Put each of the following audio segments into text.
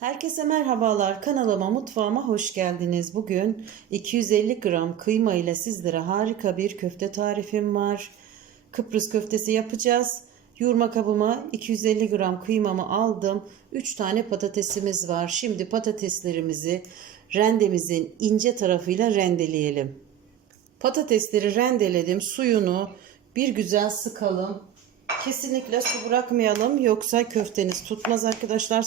Herkese merhabalar. Kanalıma, mutfağıma hoş geldiniz. Bugün 250 gram kıyma ile sizlere harika bir köfte tarifim var. Kıbrıs köftesi yapacağız. Yoğurma kabıma 250 gram kıymamı aldım. 3 tane patatesimiz var. Şimdi patateslerimizi rendemizin ince tarafıyla rendeleyelim. Patatesleri rendeledim. Suyunu bir güzel sıkalım. Kesinlikle su bırakmayalım yoksa köfteniz tutmaz arkadaşlar.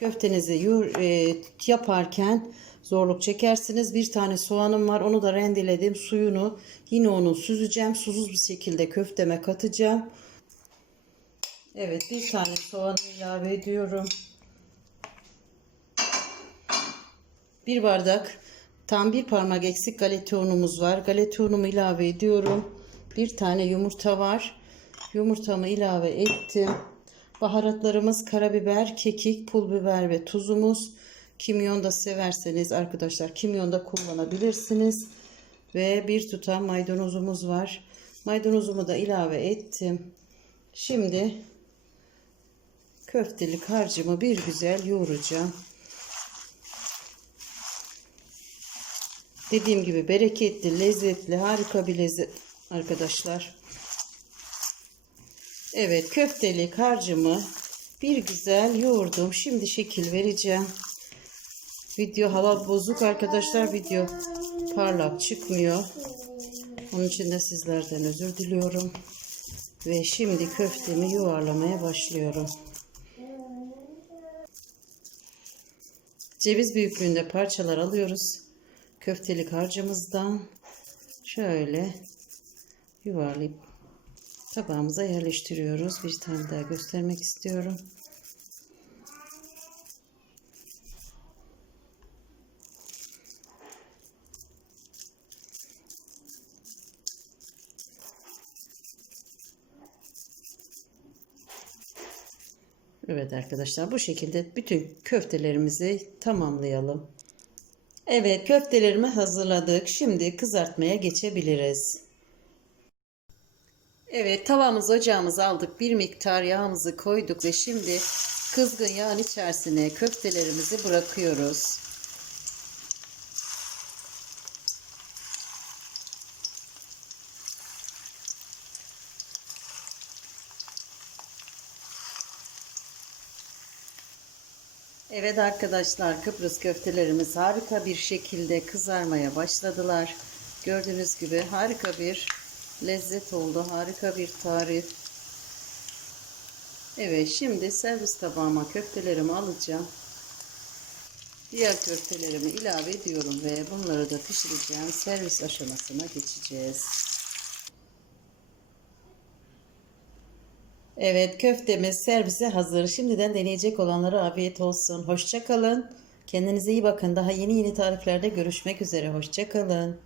Köftenizi e, yaparken zorluk çekersiniz. Bir tane soğanım var. Onu da rendeledim. Suyunu yine onu süzeceğim. Susuz bir şekilde köfteme katacağım. Evet bir tane soğan ilave ediyorum. Bir bardak tam bir parmak eksik galeta unumuz var. Galeta unumu ilave ediyorum. Bir tane yumurta var. Yumurtamı ilave ettim. Baharatlarımız karabiber, kekik, pul biber ve tuzumuz. Kimyon da severseniz arkadaşlar kimyon da kullanabilirsiniz. Ve bir tutam maydanozumuz var. Maydanozumu da ilave ettim. Şimdi köftelik harcımı bir güzel yoğuracağım. Dediğim gibi bereketli, lezzetli, harika bir lezzet arkadaşlar. Evet köftelik harcımı bir güzel yoğurdum. Şimdi şekil vereceğim. Video hava bozuk arkadaşlar. Video parlak çıkmıyor. Onun için de sizlerden özür diliyorum. Ve şimdi köftemi yuvarlamaya başlıyorum. Ceviz büyüklüğünde parçalar alıyoruz. Köftelik harcımızdan şöyle yuvarlayıp tabağımıza yerleştiriyoruz. Bir tane daha göstermek istiyorum. Evet arkadaşlar bu şekilde bütün köftelerimizi tamamlayalım. Evet köftelerimi hazırladık. Şimdi kızartmaya geçebiliriz. Evet tavamız ocağımıza aldık. Bir miktar yağımızı koyduk ve şimdi kızgın yağın içerisine köftelerimizi bırakıyoruz. Evet arkadaşlar Kıbrıs köftelerimiz harika bir şekilde kızarmaya başladılar. Gördüğünüz gibi harika bir lezzet oldu. Harika bir tarif. Evet şimdi servis tabağıma köftelerimi alacağım. Diğer köftelerimi ilave ediyorum ve bunları da pişireceğim. Servis aşamasına geçeceğiz. Evet köftemiz servise hazır. Şimdiden deneyecek olanlara afiyet olsun. Hoşça kalın. Kendinize iyi bakın. Daha yeni yeni tariflerde görüşmek üzere. Hoşça kalın.